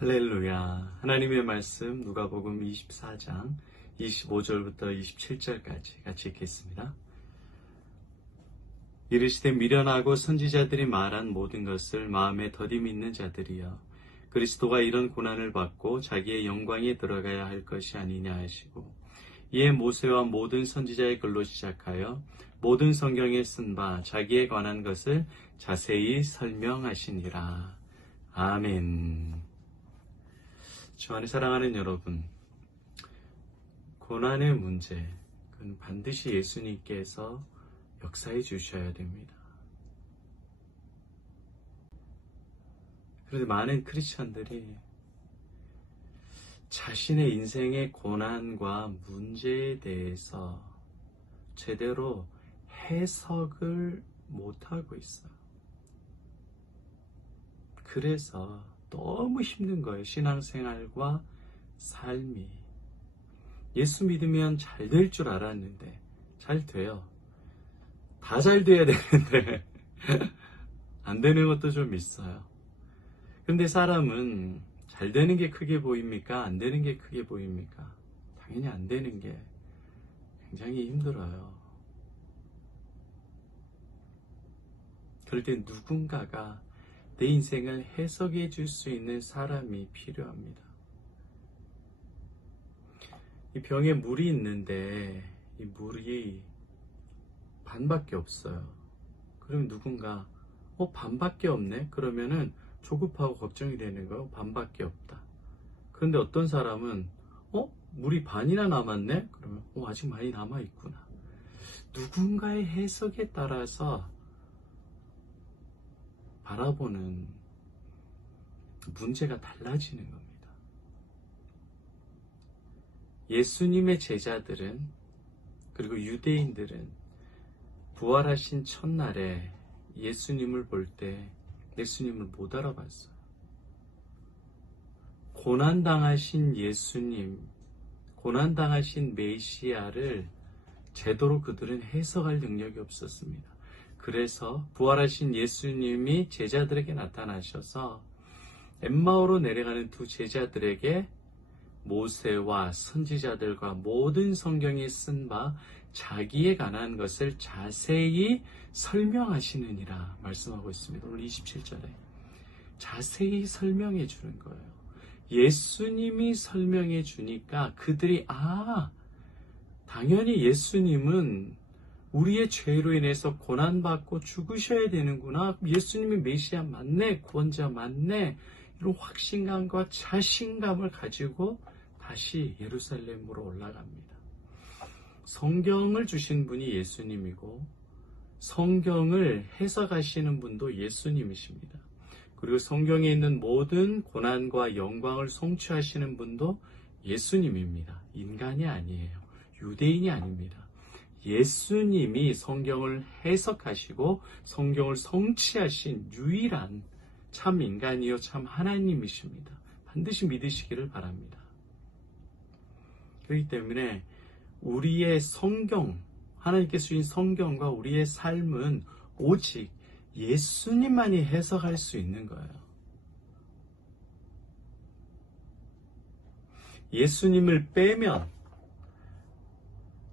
할렐루야. 하나님의 말씀 누가복음 24장 25절부터 27절까지 같이 읽겠습니다. 이르시되 미련하고 선지자들이 말한 모든 것을 마음에 더디 믿는 자들이여, 그리스도가 이런 고난을 받고 자기의 영광에 들어가야 할 것이 아니냐 하시고, 이에 모세와 모든 선지자의 글로 시작하여 모든 성경에 쓴 바 자기에 관한 것을 자세히 설명하시니라. 아멘. 주 안에 사랑하는 여러분, 고난의 문제, 그건 반드시 예수님께서 역사해 주셔야 됩니다. 그런데 많은 크리스천들이 자신의 인생의 고난과 문제에 대해서 제대로 해석을 못하고 있어요. 그래서 너무 힘든 거예요. 신앙생활과 삶이. 예수 믿으면 잘 될 줄 알았는데 잘 돼요. 다 잘 돼야 되는데 안 되는 것도 좀 있어요. 근데 사람은 잘 되는 게 크게 보입니까? 안 되는 게 크게 보입니까? 당연히 안 되는 게 굉장히 힘들어요. 그럴 때 누군가가 내 인생을 해석해 줄 수 있는 사람이 필요합니다. 이 병에 물이 있는데 이 물이 반밖에 없어요. 그럼 누군가 반밖에 없네? 그러면은 조급하고 걱정이 되는 거예요. 반밖에 없다. 그런데 어떤 사람은 물이 반이나 남았네? 그러면 아직 많이 남아있구나. 누군가의 해석에 따라서 바라보는 문제가 달라지는 겁니다. 예수님의 제자들은, 그리고 유대인들은 부활하신 첫날에 예수님을 볼 때 예수님을 못 알아봤어요. 고난당하신 예수님, 고난당하신 메시아를 제대로 그들은 해석할 능력이 없었습니다. 그래서 부활하신 예수님이 제자들에게 나타나셔서 엠마오로 내려가는 두 제자들에게 모세와 선지자들과 모든 성경에 쓴 바 자기에 관한 것을 자세히 설명하시느니라 말씀하고 있습니다. 오늘 27절에 자세히 설명해 주는 거예요. 예수님이 설명해 주니까 그들이 당연히 예수님은 우리의 죄로 인해서 고난받고 죽으셔야 되는구나. 예수님이 메시아 맞네, 구원자 맞네. 이런 확신감과 자신감을 가지고 다시 예루살렘으로 올라갑니다. 성경을 주신 분이 예수님이고 성경을 해석하시는 분도 예수님이십니다. 그리고 성경에 있는 모든 고난과 영광을 성취하시는 분도 예수님입니다. 인간이 아니에요. 유대인이 아닙니다. 예수님이 성경을 해석하시고 성경을 성취하신 유일한 참 인간이요 참 하나님이십니다. 반드시 믿으시기를 바랍니다. 그렇기 때문에 우리의 성경, 하나님께서 주신 성경과 우리의 삶은 오직 예수님만이 해석할 수 있는 거예요. 예수님을 빼면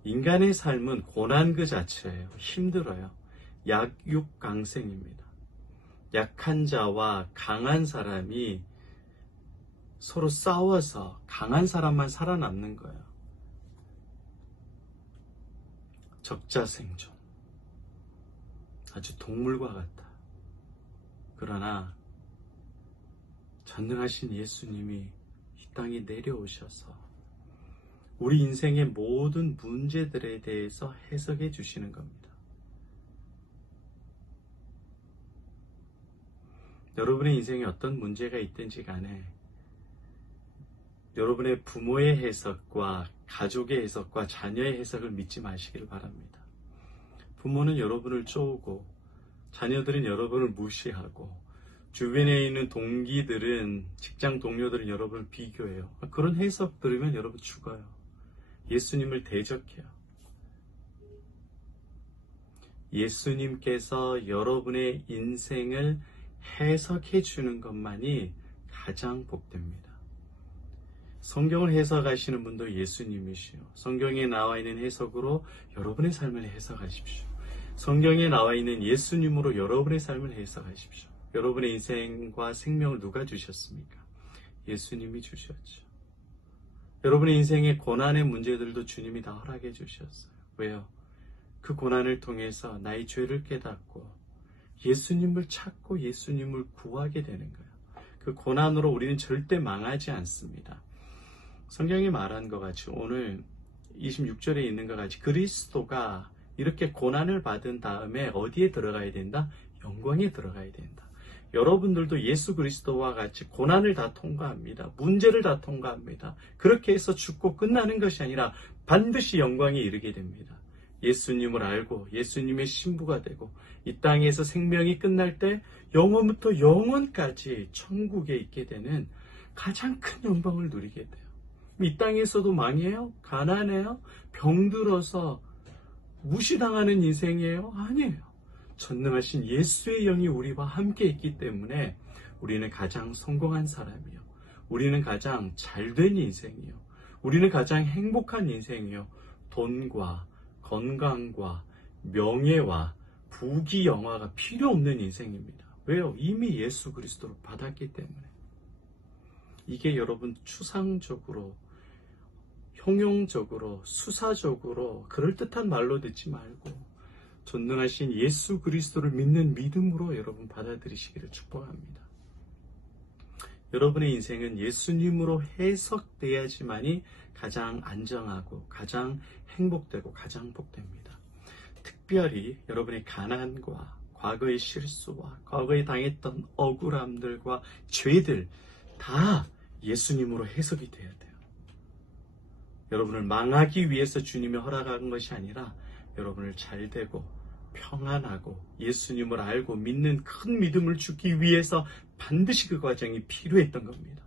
인간의 삶은 고난 그 자체예요. 힘들어요. 약육강생입니다. 약한 자와 강한 사람이 서로 싸워서 강한 사람만 살아남는 거예요. 적자생존. 아주 동물과 같다. 그러나 전능하신 예수님이 이 땅에 내려오셔서 우리 인생의 모든 문제들에 대해서 해석해 주시는 겁니다. 여러분의 인생에 어떤 문제가 있든지 간에 여러분의 부모의 해석과 가족의 해석과 자녀의 해석을 믿지 마시길 바랍니다. 부모는 여러분을 쪼고 자녀들은 여러분을 무시하고 주변에 있는 동기들은, 직장 동료들은 여러분을 비교해요. 그런 해석 들으면 여러분 죽어요. 예수님을 대적해요. 예수님께서 여러분의 인생을 해석해 주는 것만이 가장 복됩니다. 성경을 해석하시는 분도 예수님이시요. 성경에 나와 있는 해석으로 여러분의 삶을 해석하십시오. 성경에 나와 있는 예수님으로 여러분의 삶을 해석하십시오. 여러분의 인생과 생명을 누가 주셨습니까? 예수님이 주셨죠. 여러분의 인생의 고난의 문제들도 주님이 다 허락해 주셨어요. 왜요? 그 고난을 통해서 나의 죄를 깨닫고 예수님을 찾고 예수님을 구하게 되는 거예요. 그 고난으로 우리는 절대 망하지 않습니다. 성경이 말한 것 같이 오늘 26절에 있는 것 같이 그리스도가 이렇게 고난을 받은 다음에 어디에 들어가야 된다? 영광에 들어가야 된다. 여러분들도 예수 그리스도와 같이 고난을 다 통과합니다. 문제를 다 통과합니다. 그렇게 해서 죽고 끝나는 것이 아니라 반드시 영광에 이르게 됩니다. 예수님을 알고 예수님의 신부가 되고 이 땅에서 생명이 끝날 때 영원부터 영원까지 천국에 있게 되는 가장 큰 영광을 누리게 돼요. 이 땅에서도 망해요? 가난해요? 병들어서 무시당하는 인생이에요? 아니에요. 전능하신 예수의 영이 우리와 함께 있기 때문에 우리는 가장 성공한 사람이요. 우리는 가장 잘된 인생이요. 우리는 가장 행복한 인생이요. 돈과 건강과 명예와 부귀 영화가 필요 없는 인생입니다. 왜요? 이미 예수 그리스도를 받았기 때문에. 이게 여러분 추상적으로 형용적으로 수사적으로 그럴듯한 말로 듣지 말고 전능하신 예수 그리스도를 믿는 믿음으로 여러분 받아들이시기를 축복합니다. 여러분의 인생은 예수님으로 해석돼야지만이 가장 안정하고 가장 행복되고 가장 복됩니다. 특별히 여러분의 가난과 과거의 실수와 과거에 당했던 억울함들과 죄들 다 예수님으로 해석이 돼야 돼요. 여러분을 망하기 위해서 주님이 허락한 것이 아니라 여러분을 잘되고 평안하고 예수님을 알고 믿는 큰 믿음을 주기 위해서 반드시 그 과정이 필요했던 겁니다.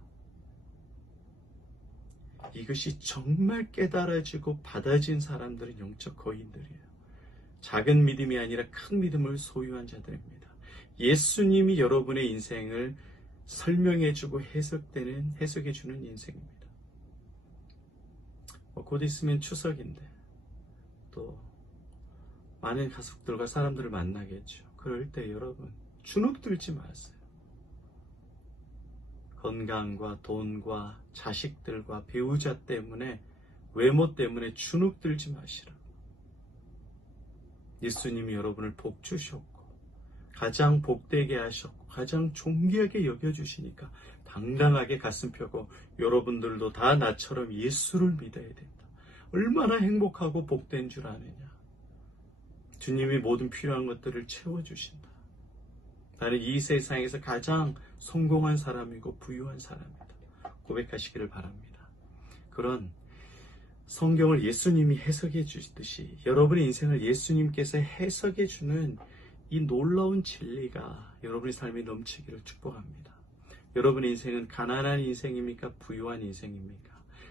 이것이 정말 깨달아지고 받아진 사람들은 영적 거인들이에요. 작은 믿음이 아니라 큰 믿음을 소유한 자들입니다. 예수님이 여러분의 인생을 설명해주고 해석해주는 인생입니다. 곧 있으면 추석인데 또 많은 가족들과 사람들을 만나겠죠. 그럴 때 여러분 주눅 들지 마세요. 건강과 돈과 자식들과 배우자 때문에 외모 때문에 주눅 들지 마시라. 예수님이 여러분을 복 주셨고 가장 복되게 하셨고 가장 존귀하게 여겨주시니까 당당하게 가슴 펴고 여러분들도 다 나처럼 예수를 믿어야 된다. 얼마나 행복하고 복된 줄 아느냐. 주님이 모든 필요한 것들을 채워주신다. 나는 이 세상에서 가장 성공한 사람이고 부유한 사람이다. 고백하시기를 바랍니다. 그런 성경을 예수님이 해석해 주시듯이 여러분의 인생을 예수님께서 해석해 주는 이 놀라운 진리가 여러분의 삶에 넘치기를 축복합니다. 여러분의 인생은 가난한 인생입니까? 부유한 인생입니까?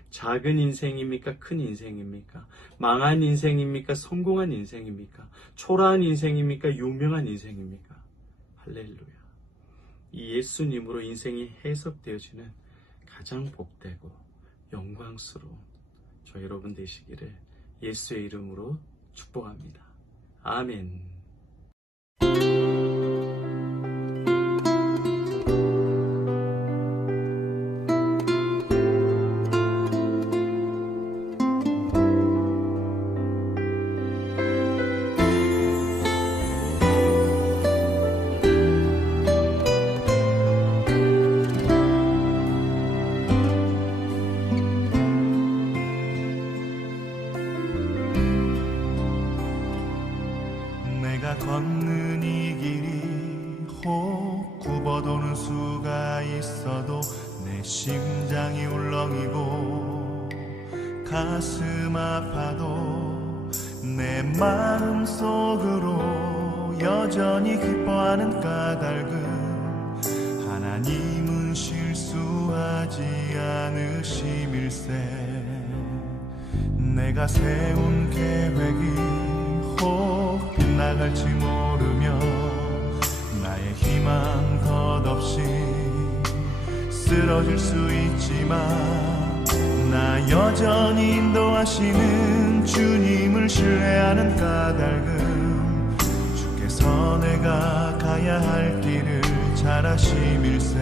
작은 인생입니까? 큰 인생입니까? 망한 인생입니까? 성공한 인생입니까? 초라한 인생입니까? 유명한 인생입니까? 할렐루야. 이 예수님으로 인생이 해석되어지는 가장 복되고 영광스러운 저 여러분 되시기를 예수의 이름으로 축복합니다. 아멘. 걷는 이 길이 혹 굽어도는 수가 있어도 내 심장이 울렁이고 가슴 아파도 내 마음 속으로 여전히 기뻐하는 까닭은 하나님은 실수하지 않으심일세. 내가 세운 계획이 혹 빗나갈지 모르며 나의 희망 덧없이 쓰러질 수 있지만 나 여전히 인도하시는 주님을 신뢰하는 까닭은 주께서 내가 가야 할 길을 잘 아심일세.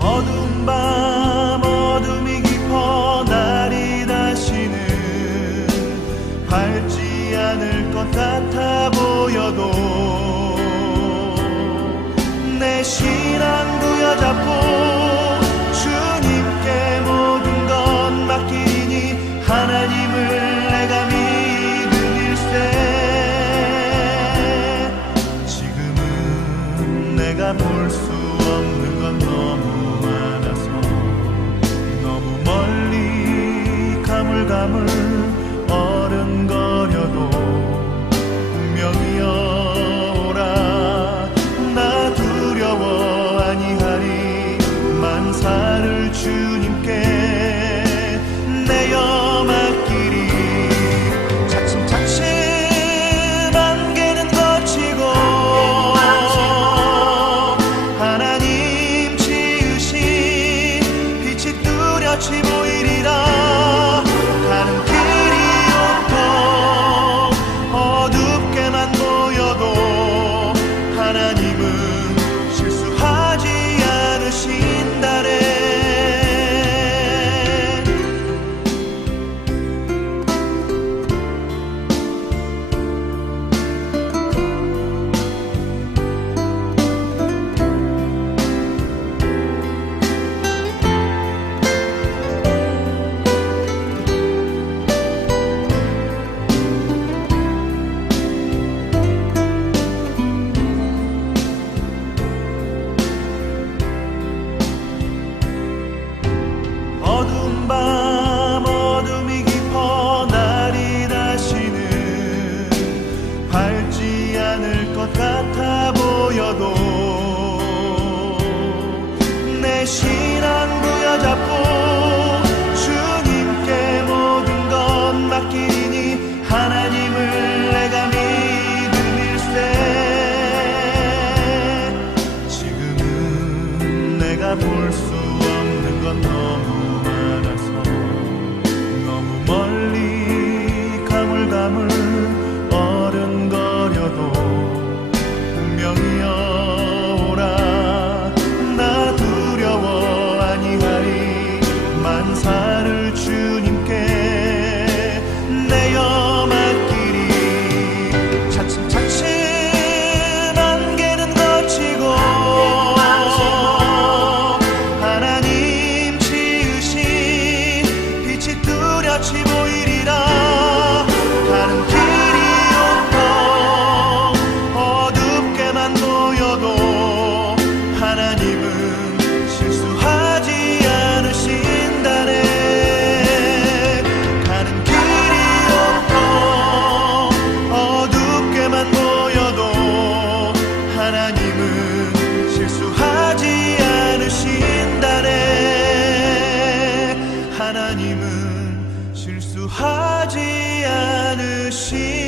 어두운 밤 어둠이 깊어 날이 다시는 밝지 않을 것 같아 보여도 내 신앙 부여잡고 주님께 모든 것 맡기니 하나님을 내가 믿음일세. 지금은 내가 볼 수 없는 건 너무 많아서 너무 멀리 가물가물 어른거려도 분명히 오라. 나 두려워 아니하리. 만사를 주님께 내어 맡기리. 차츰차츰 안개는 거치고 하나님 지으신 빛이 뚜렷이 보이리라. 가는 길이 온통 어둡게만 보여도 하나님은 실수하지 않으신다네. 어두운 밤 어둠이 깊어 날이 다시는 밝지 않을 것 같아 보여도 내 신앙 부여잡고 주님께 모든 것 맡기니 하나님을 내가 믿음일세. 지금은 내가 볼 수 없는 건 너무 많아서 너무 멀리 가물가물 어른거려도 분명히 오라. 나 두려워 아니하리. 만사를 주님께 내어 맡기리. 차츰차츰 안개는 거치고 하나님 지으신 빛이 뚜렷이 보이리라. 가는 길이 온통 어둡게만 보여도 하나님은 실수하지 않으신다네. 가는 길이 온통 어둡게만 보여도 하나님은 실수하지 않으신다네. 하나님은 실수하지 않으신